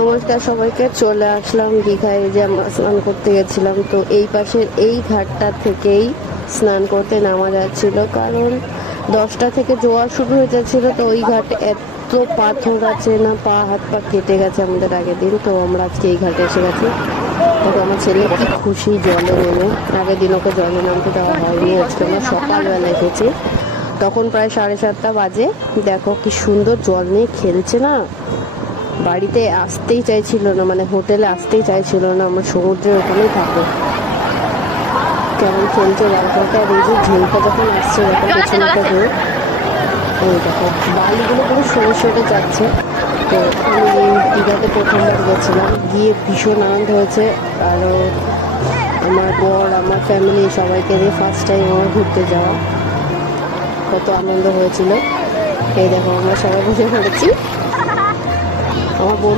নমস্কার সবাইকে, চলে আসলাম দীঘায়। যে আমরা স্নান করতে গেছিলাম, তো এই পাশের এই ঘাটটা থেকেই স্নান করতে নামা যাচ্ছিল, কারণ 10টা থেকে জোয়ার শুরু হয়ে যাচ্ছিল। তো ওই ঘাটে এত পাথর আছে না, পা হাত পা কেটে গেছে আমাদের আগের দিন। তো আমরা আজকে এই ঘাটে এসে গেছি। তবে আমার ছেলে কি খুশি জলে নেমে। আগের দিন ওকে জলে নামতে দেওয়া হয়নি, আজকে আমরা সকালবেলা এসেছি, তখন প্রায় 7:30 বাজে। দেখো কি সুন্দর জল নিয়ে খেলছে না, বাড়িতে আসতেই চাইছিল না, মানে হোটেলে আসতেই চাইছিল না, আমরা সমুদ্রের ওখানেই থাকবো। কেমন খেলছে বাচ্চাটা। আর এই যে ঝোলটা যখন আসছে, দেখো পেছনে একটা ঝোল, ওই দেখো বালিগুলো পুরো সরে সরে যাচ্ছে। তো আমি এই দীঘাতে প্রথমবার গেছিলাম, গিয়ে ভীষণ আনন্দ হয়েছে। আরও আমার বর, আমার ফ্যামিলি সবাইকে নিয়ে ফার্স্ট টাইম আমার ঘুরতে যাওয়া, কত আনন্দ হয়েছিল। এই দেখো আমরা সবাই বসে পড়েছি। আমার বোন